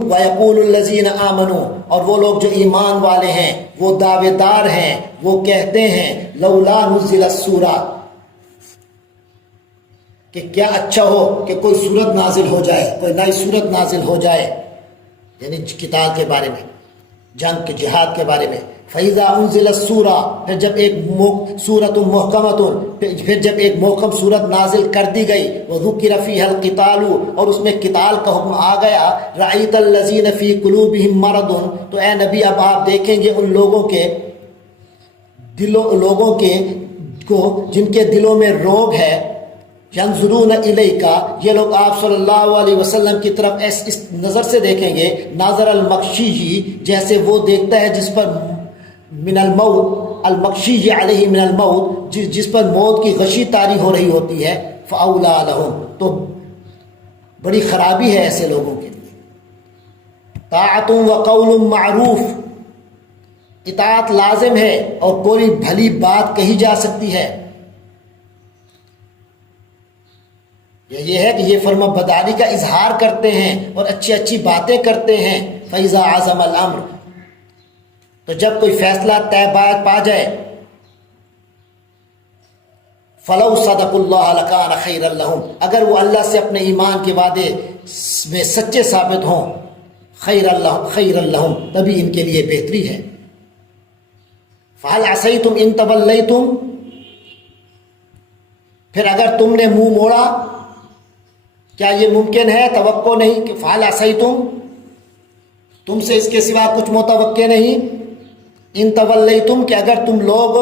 وَيَقُولُ الَّذِينَ آمَنُوا، اور وہ لوگ جو ایمان والے ہیں، وہ دعوے دار ہیں، وہ کہتے ہیں لولا نزلت سورہ، کہ کیا اچھا ہو کہ کوئی سورت نازل ہو جائے، کوئی نئی سورت نازل ہو جائے، یعنی قتال کے بارے میں، جنگ کے جہاد کے بارے میں۔ فَإِذَا أُنزِلَتْ سُورَةٌ، پھر جب ایک سورۃ محکمۃ، پھر جب ایک محکم سورت نازل کر دی گئی، وَذُكِرَ فِيهَا الْقِتَالُ، اور اس میں قتال کا حکم آ گیا، رَأَيْتَ الَّذِينَ فِي قُلُوبِهِم مَّرَضٌ، تو اے نبی اب آپ دیکھیں گے ان لوگوں کے کو جن کے دلوں میں روگ ہے، ینظرون الیک، یہ لوگ آپ صلی اللہ علیہ وسلم کی طرف اس نظر سے دیکھیں گے، ناظر المغشی، جیسے وہ دیکھتا ہے جس پر من الموت، المغشی علیہ من الموت، جس پر موت کی غشی طاری ہو رہی ہوتی ہے، فاولا لہم، تو بڑی خرابی ہے ایسے لوگوں کے لیے۔ طاعت و قول معروف، اطاعت لازم ہے اور کوئی بھلی بات کہی جا سکتی ہے۔ یہ ہے کہ یہ فرما بداری کا اظہار کرتے ہیں اور اچھی اچھی باتیں کرتے ہیں۔ فَإِذَا عَزَمَ الْأَمْرُ، تو جب کوئی فیصلہ طے پا جائے، فَلَوْ صَدَقُوا اللَّهَ لَكَانَ خَيْرًا لَهُمْ، اگر وہ اللہ سے اپنے ایمان کے وعدے میں سچے ثابت ہوں، خَيْرًا لَهُمْ، تبھی ان کے لیے بہتری ہے۔ فَهَلْ عَصَيْتُمْ إِن تَوَلَّيْتُمْ، پھر اگر تم نے منہ موڑا، کیا یہ ممکن ہے، توقع نہیں کہ فَهَلْ عَصَيْتُمْ، تم سے اس کے سوا کچھ متوقع نہیں، ان تولیتم، کہ اگر تم لوگ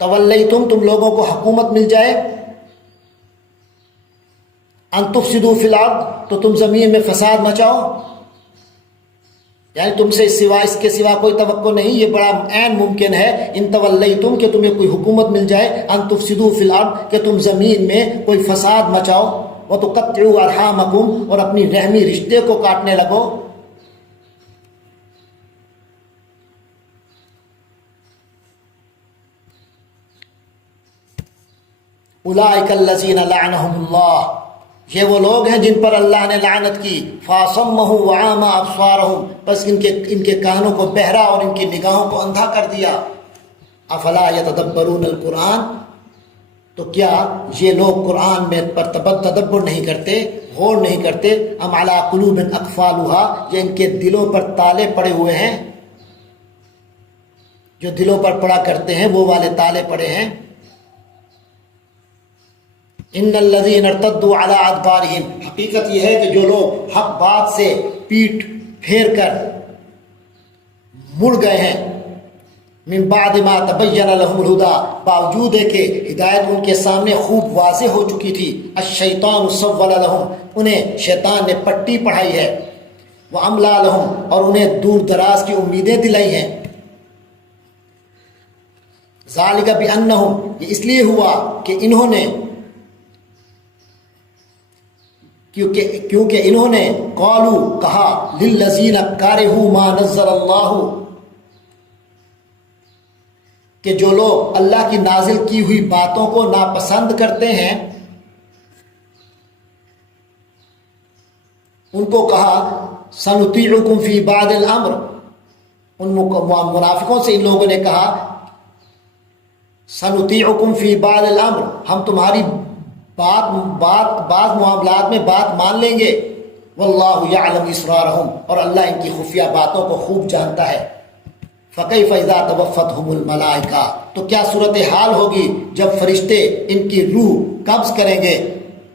تولیتم، تم لوگوں کو حکومت مل جائے، ان تفسدوا فی الارض، تو تم زمین میں فساد مچاؤ، یعنی تم سے اس کے سوا کوئی توقع نہیں، یہ بڑا عین ممکن ہے، ان تولیتم، کہ تمہیں کوئی حکومت مل جائے، ان تفسدوا فی الارض، کہ تم زمین میں کوئی فساد مچاؤ، وتقطعوا ارحامکم، اور اپنی رحمی رشتے کو کاٹنے لگو۔ اولئک الذین لعنہم اللہ، یہ وہ لوگ ہیں جن پر اللہ نے لعنت کی، فاصمہم وعامی ابصارہم، بس ان کے کانوں کو بہرا اور ان کی نگاہوں کو اندھا کر دیا۔ افلا یتدبرون القرآن، تو کیا یہ لوگ قرآن میں پر تدبر نہیں کرتے، غور نہیں کرتے؟ ام علی قلوب اقفالھا، یہ ان کے دلوں پر تالے پڑے ہوئے ہیں، جو دلوں پر پڑا کرتے ہیں وہ والے تالے پڑے ہیں۔ ان الذین ارتدوا علی ادبارہم، حقیقت یہ ہے کہ جو لوگ حق بات سے پیٹ پھیر کر مڑ گئے ہیں، من بعد ما تبین لهم الہدی، باوجود ہے کہ ہدایت ان کے سامنے خوب واضح ہو چکی تھی، الشیطان سول لهم، انہیں شیطان نے پٹی پڑھائی ہے، واملا لهم، اور انہیں دور دراز کی امیدیں دلائی ہیں۔ ذالک بانہم، یہ اس لیے ہوا کہ انہوں نے کیونکہ انہوں نے قالوا، کہا، للذین کارہوا ما نزل اللہ، کہ جو لوگ اللہ کی نازل کی ہوئی باتوں کو ناپسند کرتے ہیں، ان کو کہا سنطیعکم فی بعض الامر، ان منافقوں سے ان لوگوں نے کہا سنطیعکم فی بعض الامر، ہم تمہاری بعض معاملات میں بات مان لیں گے، واللہ یعلم اسرارہم، اور اللہ ان کی خفیہ باتوں کو خوب جانتا ہے۔ فَكَيْفَ إِذَا تَوَفَّتْهُمُ الْمَلَائِكَةُ، تو کیا صورتحال ہوگی جب فرشتے ان کی روح قبض کریں گے،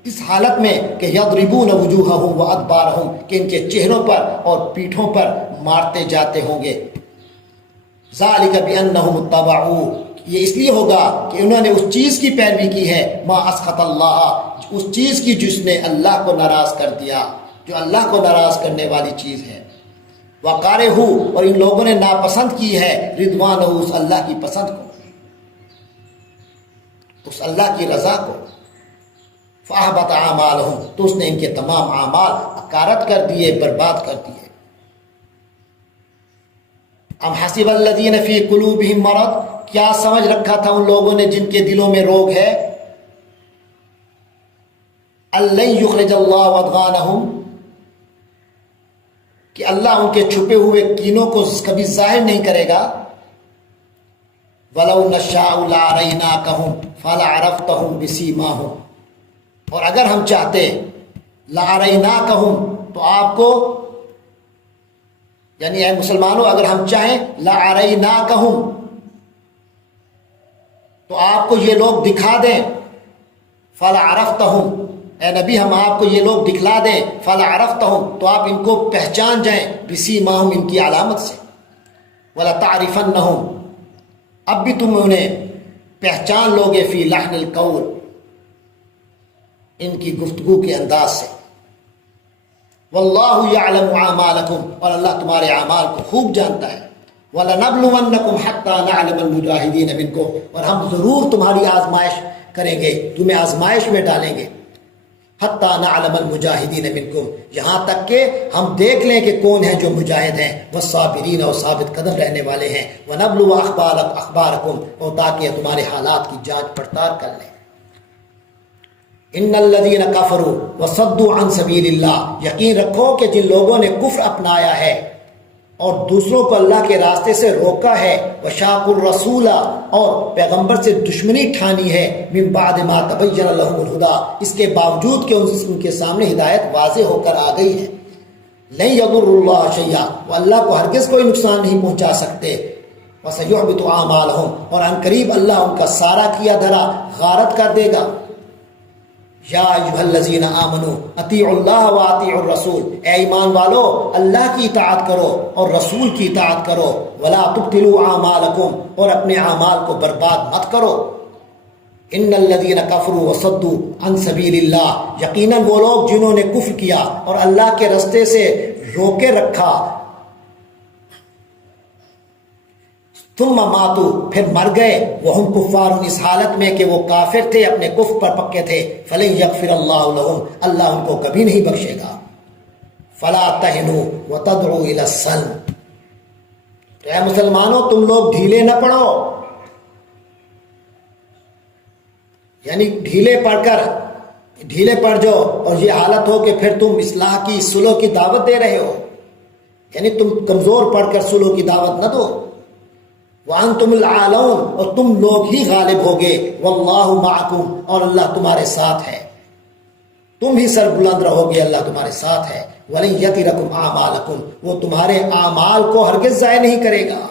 اس حالت میں کہ یضربون وجوہہم وادبارہم، کہ ان کے چہروں پر اور پیٹھوں پر مارتے جاتے ہوں گے۔ ذَلِكَ بِأَنَّهُمُ اتَّبَعُوا، یہ اس لیے ہوگا کہ انہوں نے اس چیز کی پیروی کی ہے، ما اسخط اللہ، اس چیز کی جس نے اللہ کو ناراض کر دیا، جو اللہ کو ناراض کرنے والی چیز ہے۔ وقارہو، اور ان لوگوں نے ناپسند کی ہے، رضوانہ، اس اللہ کی پسند کو، اس اللہ کی رضا کو۔ فاحبط اعمالہم، تو اس نے ان کے تمام اعمال اکارت کر دیے، برباد کر دیے۔ ام حسب الذین فی قلوبہم مرض، کیا سمجھ رکھا تھا ان لوگوں نے جن کے دلوں میں روگ ہے، ان لن یخرج اللہ اضغانہم، کہ اللہ ان کے چھپے ہوئے کینوں کو کبھی ظاہر نہیں کرے گا. وَلَوْ نَشَاءُ لَأَرَيْنَاكَهُمْ فَلَعَرَفْتَهُمْ بِسِيمَاهُمْ, اور اگر ہم چاہتے لَأَرَيْنَاكَهُمْ, تو آپ کو یعنی اے مسلمانوں اگر ہم چاہیں لَأَرَيْنَاكَهُمْ, تو آپ کو یہ لوگ دکھا دیں. فَلَعَرَفْتَهُمْ, اے نبی ہم آپ کو یہ لوگ دکھلا دیں. فَلَعَرَفْتَهُمْ, تو آپ ان کو پہچان جائیں. بِسِيمَاهُمْ, ان کی علامت سے. وَلَتَعْرِفَنَّهُمْ, اب بھی تم انہیں پہچان لوگے. فی لحن القول, ان کی گفتگو کے انداز سے. واللہ یعلم اعمالکم, اور اللہ تمہارے اعمال کو خوب جانتا ہے. وَلَنَبْلُوَنَّكُمْ حَتَّى نَعْلَمَ الْمُجَاهِدِينَ مِنْكُمْ, اور ہم ضرور تمہاری آزمائش کریں گے, تمہیں آزمائش میں ڈالیں گے. حَتَّى نَعْلَمَ الْمُجَاهِدِينَ مِنْكُمْ, یہاں تک کہ ہم دیکھ لیں کہ کون ہیں جو مجاہد ہیں. وَالصَّابِرِينَ, اور ثابت قدم رہنے والے ہیں. وَنَبْلُوَ أَخْبَارَكُمْ, اور تاکہ تمہارے حالات کی جانچ پڑتال کر لیں. ان الذین کفروا وصدوا عن سبیل اللہ, یقین رکھو کہ جن لوگوں نے کفر اپنایا ہے اور دوسروں کو اللہ کے راستے سے روکا ہے. وشاقوا الرسول, اور پیغمبر سے دشمنی ٹھانی ہے. من بعد ما تبین لهم الہدی, اس کے باوجود کہ ان کے سامنے ہدایت واضح ہو کر آ گئی ہے. لن یضروا اللہ شیئا, وہ اللہ کو ہرگز کوئی نقصان نہیں پہنچا سکتے. وسیحبط اعمالهم, اور ان قریب اللہ ان کا سارا کیا دھرا غارت کر دے گا. یا ایھا الذین آمنوا اطیعوا اللہ واطیعوا الرسول, اے ایمان والو اللہ کی اطاعت کرو اور رسول کی اطاعت کرو. ولا تبطلوا اعمالکم, اور اپنے اعمال کو برباد مت کرو. ان الذین کفروا وصدوا عن سبیل اللہ, یقیناً وہ لوگ جنہوں نے کفر کیا اور اللہ کے راستے سے روکے رکھا. ثم ماتوا, پھر مر گئے. وہم کفار, اس حالت میں کہ وہ کافر تھے, اپنے کفر پر پکے تھے. فلن یغفر اللہ لهم, اللہ ان کو کبھی نہیں بخشے گا. فلا تہنوا وتدعوا الى السلم, تو اے مسلمانوں تم لوگ ڈھیلے نہ پڑو, یعنی ڈھیلے پڑ جاؤ اور یہ حالت ہو کہ پھر تم اصلاح کی صلح کی دعوت دے رہے ہو, یعنی تم کمزور پڑ کر صلح کی دعوت نہ دو. وَأَنْتُمُ الْعَالَوْنَ, اور تم لوگ ہی غالب ہوگے. وَاللَّهُ مَعَكُمْ, اور اللہ تمہارے ساتھ ہے. تم ہی سر بلند رہو گے, اللہ تمہارے ساتھ ہے. وَلَن يَتِرَكُمْ أَعْمَالَكُمْ, وہ تمہارے اعمال کو ہرگز ضائع نہیں کرے گا.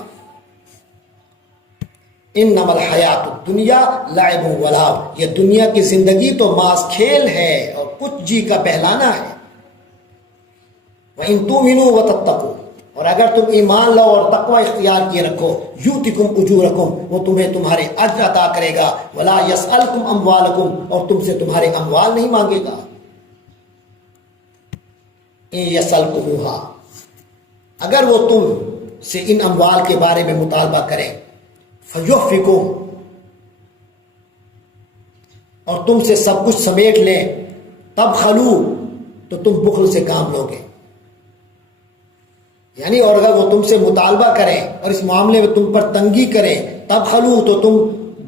إِنَّمَا الْحَيَاةُ الدُّنْيَا لَعِبٌ وَلَهْوٌ, یہ دنیا کی زندگی تو ماس کھیل ہے اور کچھ جی کا بہلانا ہے. وَإِن تُؤْمِنُوا وَتَتَّقُوا, اور اگر تم ایمان لاؤ اور تقوی اختیار کیے رکھو. یؤتکم اجورکم, وہ تمہیں تمہارے اجر عطا کرے گا. ولا یسألکم اموالکم, اور تم سے تمہارے اموال نہیں مانگے گا. ان یسألکموہا, اگر وہ تم سے ان اموال کے بارے میں مطالبہ کریں. فیحفکم, اور تم سے سب کچھ سمیٹ لیں. تبخلوا, تو تم بخل سے کام لوگے. یعنی اور اگر وہ تم سے مطالبہ کریں اور اس معاملے میں تم پر تنگی کریں. تبخلوا, تو تم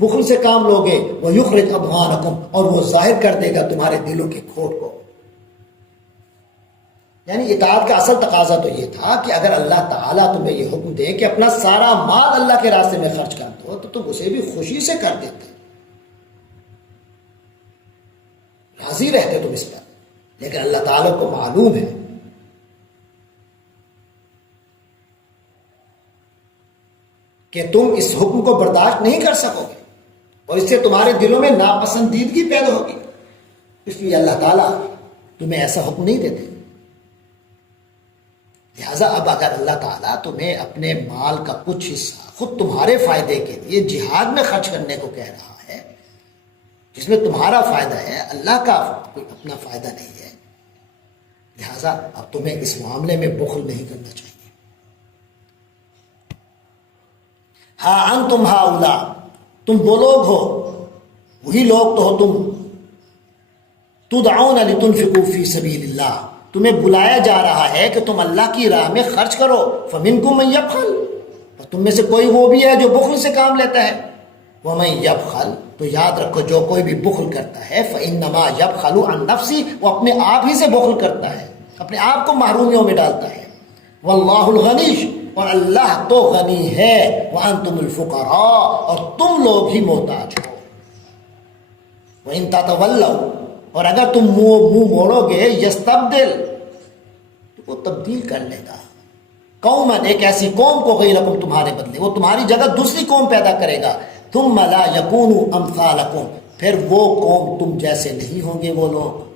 بخل سے کام لوگے. ویخرج اضغانکم, اور وہ ظاہر کر دے گا تمہارے دلوں کی کھوٹ کو. یعنی اطاعت کا اصل تقاضا تو یہ تھا کہ اگر اللہ تعالیٰ تمہیں یہ حکم دے کہ اپنا سارا مال اللہ کے راستے میں خرچ کر دو, تو تم اسے بھی خوشی سے کر دیتے, راضی رہتے تم اس پر. لیکن اللہ تعالیٰ کو معلوم ہے کہ تم اس حکم کو برداشت نہیں کر سکو گے اور اس سے تمہارے دلوں میں ناپسندیدگی پیدا ہوگی. اس لیے اللہ تعالیٰ تمہیں ایسا حکم نہیں دیتے. لہذا اب اگر اللہ تعالیٰ تمہیں اپنے مال کا کچھ حصہ خود تمہارے فائدے کے لیے جہاد میں خرچ کرنے کو کہہ رہا ہے, جس میں تمہارا فائدہ ہے, اللہ کا کوئی اپنا فائدہ نہیں ہے, لہذا اب تمہیں اس معاملے میں بخل نہیں کرنا چاہیے. ہاں انتم ہؤلاء, تم وہ لوگ ہو, وہی لوگ تو ہو تم. تدعون لتنفقوا فی سبیل اللہ, تمہیں بلایا جا رہا ہے کہ تم اللہ کی راہ میں خرچ کرو. فمنکم من یبخل, اور تم میں سے کوئی وہ بھی ہے جو بخل سے کام لیتا ہے. ومن یبخل, تو یاد رکھو جو کوئی بھی بخل کرتا ہے فانما یبخل عن نفسی, وہ اپنے آپ ہی سے بخل کرتا ہے, اپنے آپ کو محرومیوں میں ڈالتا ہے. واللہ الغنیش، اور اللہ تو غنی ہے، وانتم الفقراء، اور تم لوگ ہی محتاج ہو، وان تتولوا، اور اگر تم منہ موڑو گے، یستبدل، وہ تبدیل کر لے گا، قومن، ایک ایسی قوم کو، غیرکم، تمہارے بدلے، وہ تمہاری جگہ دوسری قوم پیدا کرے گا، ثم لا یکونوا امثالکم، پھر وہ قوم تم جیسے نہیں ہوں گے وہ لوگ،